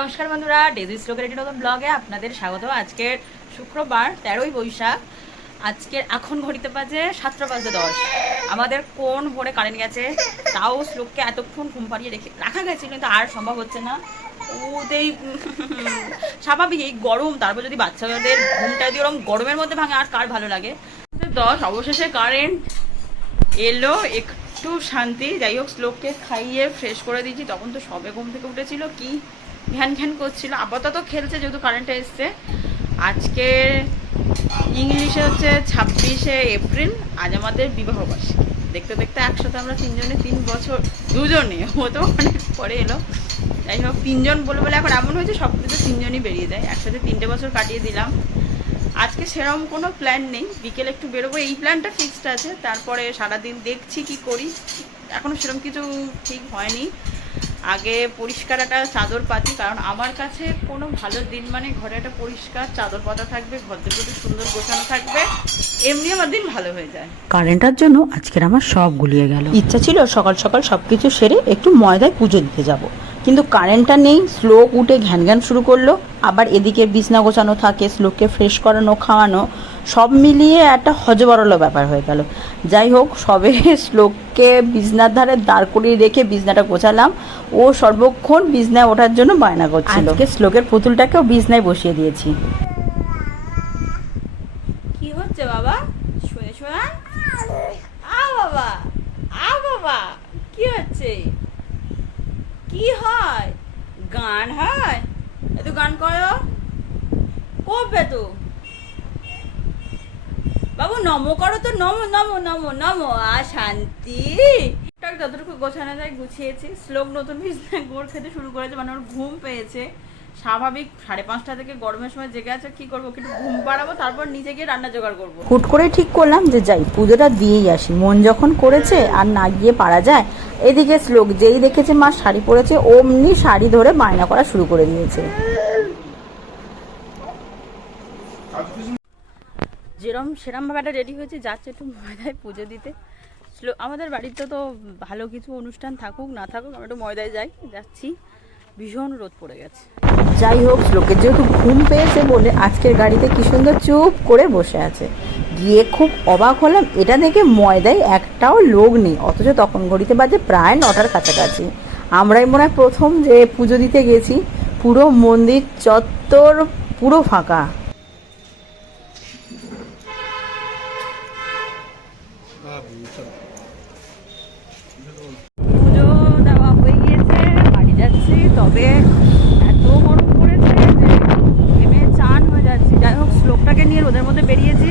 নমস্কার বন্ধুরা ডেজি স্লোকের নতুন ব্লগে আপনাদের স্বাগত। আজকের শুক্রবার, তেরোই বৈশাখ। আজকের এখন ঘড়িতে বাজে সাতটা বাজে দশ। আমাদের কোন ভোরে কারেন্ট গেছে, তাও শ্লোককে এতক্ষণ ঘুম পাড়িয়ে রেখে রাখা গেছে কিন্তু আর সম্ভব হচ্ছে না। ওদের স্বাভাবিক, এই গরম, তারপর যদি বাচ্চাদের ঘুমটা যদি ওরকম গরমের মধ্যে ভাঙে, আর কার ভালো লাগে? দশ, অবশেষে কারেন্ট এলো, একটু শান্তি। যাই হোক, শ্লোককে খাইয়ে ফ্রেশ করে দিয়েছি, তখন তো সবে ঘুম থেকে উঠেছিল, কি ঘ্যান ঘ্যান করছিল। আপাতত খেলছে যেহেতু কারেন্টে এসছে। আজকে ইংলিশে হচ্ছে ছাব্বিশে এপ্রিল, আজ আমাদের বিবাহ বার্ষিকী। দেখতে দেখতে একসাথে আমরা তিনজনে তিন বছর, দুজনে, ও তো অনেক পরে এলো। যাই হোক, তিনজন বলে বলে এখন এমন হয়েছে সব কিছু তিনজনই বেরিয়ে যায়। একসাথে তিনটে বছর কাটিয়ে দিলাম। আজকে সেরকম কোনো প্ল্যান নেই। বিকেলে একটু বেরোবো। এই প্ল্যানটা ফিক্সড আছে। তারপরে সারাদিন দেখছি কি করি। এখনও সেরকম কিছু ঠিক হয়নি। আগে পরিষ্কার একটা চাদর পাতি কারণ আমার কাছে কোনো ভালো দিন মানে ঘরে একটা পরিষ্কার চাদর পাতা থাকবে ঘর দুটো সুন্দর গোছানো থাকবে এমনি আমার দিন ভালো হয়ে যায়। কারেন্টার জন্য আজকের আমার সব গুলিয়ে গেল। ইচ্ছা ছিল সকাল সকাল সবকিছু সেরে একটু ময়দায় পুজো দিতে যাব। কিন্তু কারেন্টটা নেই স্লোক উঠে ঘ্যান ঘ্যান শুরু করল। আবার এদিকে বিছনা গোছানো থাকে স্লোককে ফ্রেশ করানো খাওয়ানো। সব মিলিয়ে একটা হজবরল ব্যাপার হয়ে গেল। যাই হোক সবে শ্লোককে বিছনার ধারে দাঁড় করিয়ে রেখে বিছনাটা গোছালাম। ও সর্বক্ষণ বিছনায় ওঠার জন্য বায়না করছিল। আজকে শ্লোকের পুতুলটাকেও বিছনায় বসিয়ে দিয়েছি। কি হচ্ছে বাবা? শুনে শোনা। আ বাবা আ বাবা কি হচ্ছে? কি হয়? গান হয়? একটু গান করো। কবে তো। বাবু নমো করো তো নমো নমো নমো নমো আ শান্তি। টুকটাক যতটুকু গোছানো যায় গুছিয়েছি। শ্লোক নতুন বিছনায় গোড় খেতে শুরু করেছে মানে ওর ঘুম পেয়েছে। স্বাভাবিক সাড়ে পাঁচটা থেকে গরমের সময় জেগে আছে কি করব একটু ঘুম পাড়াবো তারপর নিজে গিয়ে রান্না জোগাড় করব। হুট করে ঠিক করলাম যে যাই পুজোটা দিয়েই আসি। মন যখন করেছে আর না গিয়ে পারা যায় এদিকে শ্লোক যেই দেখেছে মা শাড়ি পরেছে অমনি শাড়ি ধরে বায়না করা শুরু করে দিয়েছে। যেরম সেরমভাবে একটা রেডি হয়েছে যাচ্ছে একটু ময়দায় পুজো দিতে। আমাদের বাড়িতে তো ভালো কিছু অনুষ্ঠান থাকুক, না থাকুক, আমরা একটু ময়দায় যাই, যাচ্ছি। ভীষণ রোদ পড়ে গেছে। যাই হোক শ্লোকের যেহেতু ঘুম পেয়েছে বলে আজকের গাড়িতে কি সুন্দর চুপ করে বসে আছে। গিয়ে খুব অবাক হলাম, এটা দেখে ময়দায় একটাও লোক নেই, অথচ তখন ঘড়িতে বাজে প্রায় নটার কাছাকাছি। আমরাই মনে হয় প্রথম যে পুজো দিতে গেছি, পুরো মন্দির চত্বর পুরো ফাঁকা পুজো দেওয়া হয়ে গিয়েছে বাড়ি যাচ্ছি তবে এত গরম পড়েছে যে নেমে চান হয়ে যাচ্ছি যাই হোক শ্লোকটাকে নিয়ে রোদের মধ্যে বেরিয়েছি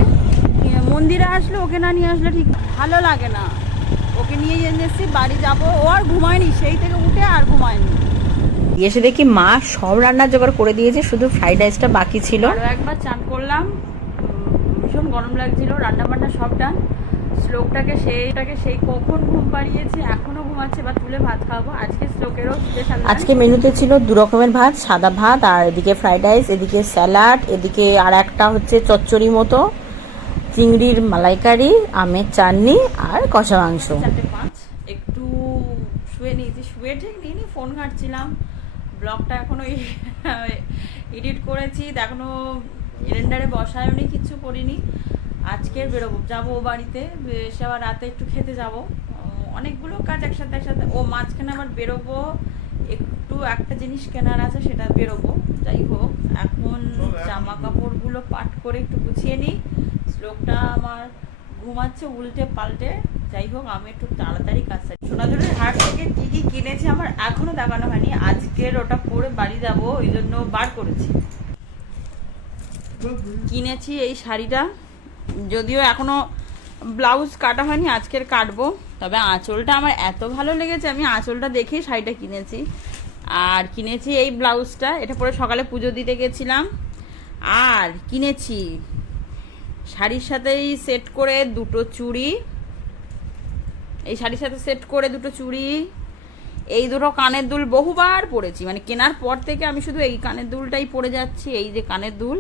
নিয়ে মন্দিরে আসলে ওকে না নিয়ে আসলে ঠিক ভালো লাগে না। ওকে নিয়ে এসেছি বাড়ি যাব। ও আর ঘুমায়নি সেই থেকে উঠে আর ঘুমায়নি। এসে দেখি মা সব রান্না জোগাড় করে দিয়েছে শুধু ফ্রাইড রাইসটা বাকি ছিল। আরও একবার চান করলাম। ভীষণ গরম লাগছিল রান্না বান্না সব ডান শ্লোকটাকে সেইটাকে সেই কখন ঘুম পাড়িয়েছি এখনও ঘুমাচ্ছে বা তুলে ভাত খাব। আজকে শ্লোকেরও আজকে মেনুতে ছিল দু রকমের ভাত সাদা ভাত আর এদিকে ফ্রাইড রাইস এদিকে স্যালাড এদিকে আর একটা হচ্ছে চচ্চড়ি মতো। চিংড়ির মালাইকারি আমের চাটনি আর কষা মাংস। একটু শুয়ে নিয়েছি শুয়ে ঠিক নিইনি ফোন ঘাঁটছিলাম। ব্লগটা এখনও এডিট করেছি তা এখনও এলেন্ডারে বসায়নি কিচ্ছু করিনি। আজকে বেরোবো যাব ও বাড়িতে এসে আবার রাতে একটু খেতে যাব। অনেকগুলো কাজ একসাথে একসাথে। ও মাঝখানে আবার বেরোবো একটু একটা জিনিস কেনার আছে সেটা বেরোবো। যাই হোক এখন জামা কাপড়গুলো পাট করে একটু গুছিয়ে নিই। শ্লোকটা আমার ঘুমাচ্ছে, উল্টে পাল্টে। যাই হোক, আমি একটু তাড়াতাড়ি কাজ সারি। সোনাঝুরির হাট থেকে কি কি কিনেছি আমার এখনও দেখানো হয়নি। আজকের ওটা পরে বাড়ি যাব, ওই জন্য বার করেছি। কিনেছি এই শাড়িটা। যদিও এখনও ব্লাউজ কাটা হয়নি, আজকের কাটবো। তবে আঁচলটা আমার এত ভালো লেগেছে, আমি আঁচলটা দেখেই শাড়িটা কিনেছি। আর কিনেছি এই ব্লাউজটা, এটা পরে সকালে পুজো দিতে গেছিলাম। আর কিনেছি শাড়ির সাথেই সেট করে দুটো চুড়ি। এই শাড়ির সাথে সেট করে দুটো চুড়ি। এই দুটো কানের দুল বহুবার পরেছি। মানে কেনার পর থেকে আমি শুধু এই কানের দুলটাই পরে যাচ্ছি, এই যে কানের দুল।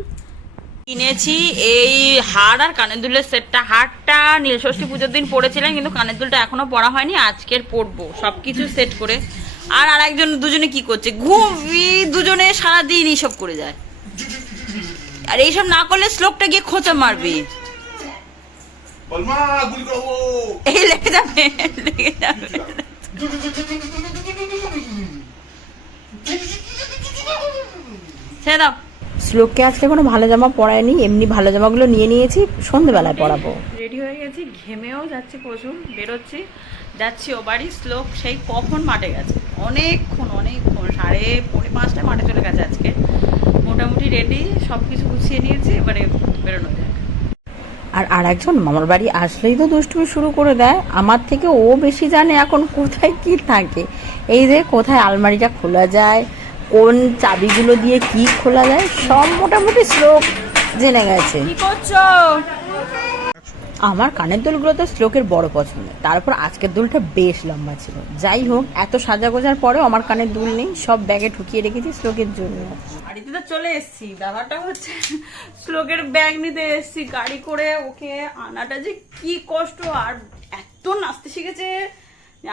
কিনেছি এই হার আর কানের দুলের সেটটা হারটা নীলষষ্ঠী পুজোর দিন পরেছিলাম, কিন্তু কানের দুলটা এখনও পরা হয়নি। আজকের পরবো। সব কিছু সেট করে। আর আরেকজন দুজনে কি করছে? ঘুমি দুজনে সারাদিন এইসব করে যায়। আর এইসব না করলে শ্লোকটা গিয়ে খোঁচা মারবি। বলমা এই লেগে যাবে লেগে যাবে। ছেড়ে দাও। শ্লোককে আজকে কোনো ভালো জামা পরায়নি এমনি ভালো জামাগুলো নিয়ে নিয়েছি সন্ধেবেলায় পরাবো। রেডি হয়ে গেছি ঘেমেও যাচ্ছি প্রচুর বেরোচ্ছি যাচ্ছি ও বাড়ি শ্লোক সেই কখন মাঠে গেছে? অনেকক্ষণ অনেকক্ষণ সাড়ে পৌনে পাঁচটায় মাঠে চলে গেছে আজকে। মোটামুটি রেডি সব কিছু গুছিয়ে নিয়েছি এবারে বেরোনো যায় আর আরেকজন মামার বাড়ি আসলেই তো দুষ্টুমি শুরু করে দেয়। আমার থেকে ও বেশি জানে এখন কোথায় কি থাকে। এই যে কোথায় আলমারিটা খোলা যায় কোন চাবিগুলো দিয়ে কি খোলা যায় সব মোটামুটি শ্লোক জেনে গেছে। কি করছ? আমার কানের দুলগুলো তো শ্লোকের বড় পছন্দ। তারপর আজকের দুলটা বেশ লম্বা ছিল। যাই হোক, এত সাজা গোজার পরেও আমার কানের দুল নেই, সব ব্যাগে ঢুকিয়ে রেখেছি শ্লোকের জন্য। বাড়িতে তো চলে এসেছি, ব্যাপারটা হচ্ছে শ্লোকের ব্যাগ নিতে এসেছি, গাড়ি করে ওকে আনাটা যে কি কষ্ট, আর এত নাচতে শিখেছে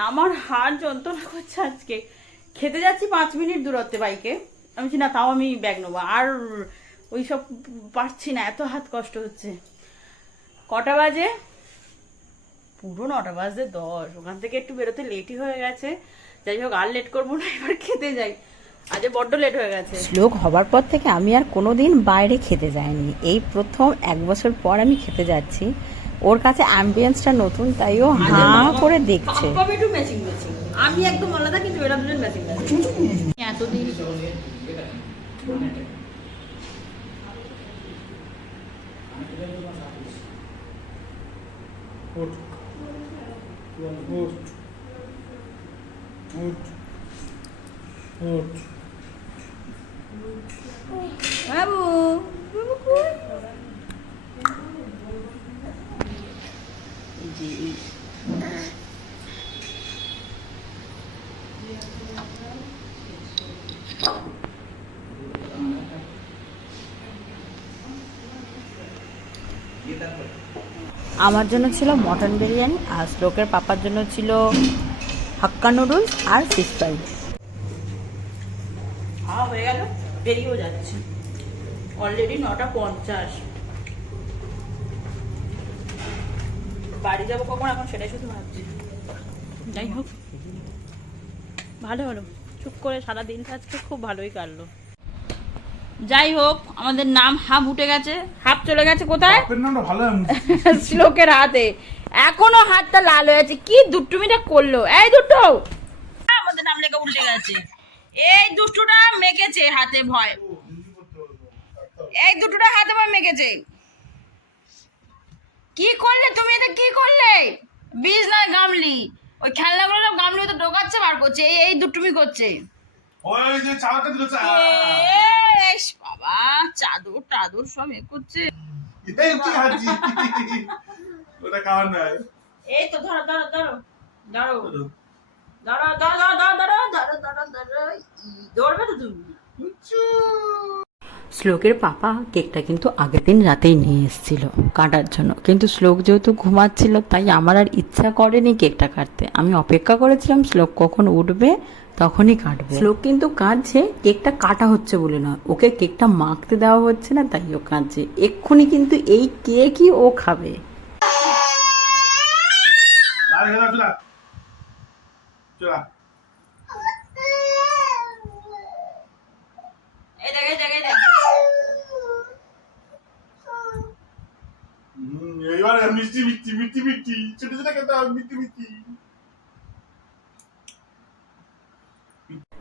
আমার হাত যন্ত্রণা করছে আজকে। খেতে যাচ্ছি পাঁচ মিনিট দূরত্বে বাইকে। আমি না, তাও আমি ব্যাগ নেব। আর ওই সব পারছি না, এত হাত কষ্ট হচ্ছে। কটা বাজে? পুরো নটা বাজে দশ। ওখান থেকে একটু বেরোতে লেটই হয়ে গেছে। যাই হোক আর লেট করব না এবার খেতে যাই। আজ বড্ড লেট হয়ে গেছে। শ্লোক হবার পর থেকে আমি আর কোনো দিন বাইরে খেতে যাইনি। এই প্রথম এক বছর পর আমি খেতে যাচ্ছি। ওর কাছে অ্যাম্বিয়েন্সটা নতুন তাই ও হাঁ করে দেখছে। আমি একদম আলাদা কিন্তু এরা দুজন ম্যাচিং ম্যাচিং এতদিন। উঠ উঠ উঠ উঠ বাবু বাবু কই? এই আমার জন্য ছিল মটন বিরিয়ানি, আর শ্লোকের পাপার জন্য ছিল হাক্কা নুডলস আর ফিশ ফ্রাই হয়ে গেল, বেরিয়েও যাচ্ছে। অলরেডি নটা পঞ্চাশ। বাড়ি যাব কখন? এখন সেটাই শুধু ভাবছি। যাই হোক। ভালো হলো। চুপ করে সারা দিনটা আজকে খুব ভালোই কাটলো। যাই হোক, আমাদের নাম হাফ উঠে গেছে। হাফ চলে গেছে কোথায়? শ্লোকের হাতে। এখনও হাতটা লাল হয়ে আছে। কি দুষ্টুমিটা করল? এই দুটো আমাদের নাম লেখা উল্টে গেছে। এই দুষ্টুটা মেকেছে হাতে ভয়। এই দুটোটা হাতে ভয় মেকেছে কি করলে? তুমি এটা কি করলে? বীজ নয় গামলি। ওই খেলনাগুলো সব গামলি তো ঢোকাচ্ছে বার করছে। এই এই দুটুমি করছে। ওই যে চালাটা দিল চা এস বাবা চাদর টাদর সব এ করছে। এই তুই হাজি। ওটা খাওয়ার নাই? এই তো ধরো ধরো ধরো ধরো। দাঁড়া দাঁড়া দাঁড়া দাঁড়া দাঁড়া দাঁড়া দৌড়বে তো তুমি? শ্লোকের পাপা কেকটা কিন্তু আগের দিন রাতেই নিয়ে এসেছিল কাটার জন্য। কিন্তু শ্লোক যেহেতু ঘুমাচ্ছিল তাই আমার আর ইচ্ছা করেনি কেকটা কাটতে। আমি অপেক্ষা করেছিলাম শ্লোক কখন উঠবে তখনই কাটবে। শ্লোক কিন্তু কাঁদছে কেকটা কাটা হচ্ছে বলে না ওকে কেকটা মাখতে দেওয়া হচ্ছে না তাই ও কাঁদছে। এক্ষুনি কিন্তু এই কেকই ও খাবে। এইবার মিষ্টি মিষ্টি মিষ্টি মিষ্টি। ছোট ছোট খেতে মিষ্টি মিষ্টি।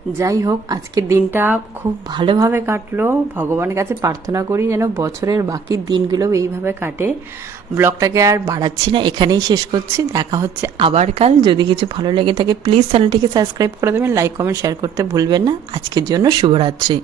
যাই হোক, আজকের দিনটা খুব ভালোভাবে কাটলো। ভগবানের কাছে প্রার্থনা করি যেন বছরের বাকি দিনগুলো এইভাবে কাটে। ব্লগটাকে আর বাড়াচ্ছি না, এখানেই শেষ করছি। দেখা হচ্ছে আবার কাল। যদি কিছু ভালো লেগে থাকে প্লিজ চ্যানেলটিকে সাবস্ক্রাইব করে দেবেন লাইক কমেন্ট শেয়ার করতে ভুলবেন না। আজকের জন্য শুভরাত্রি।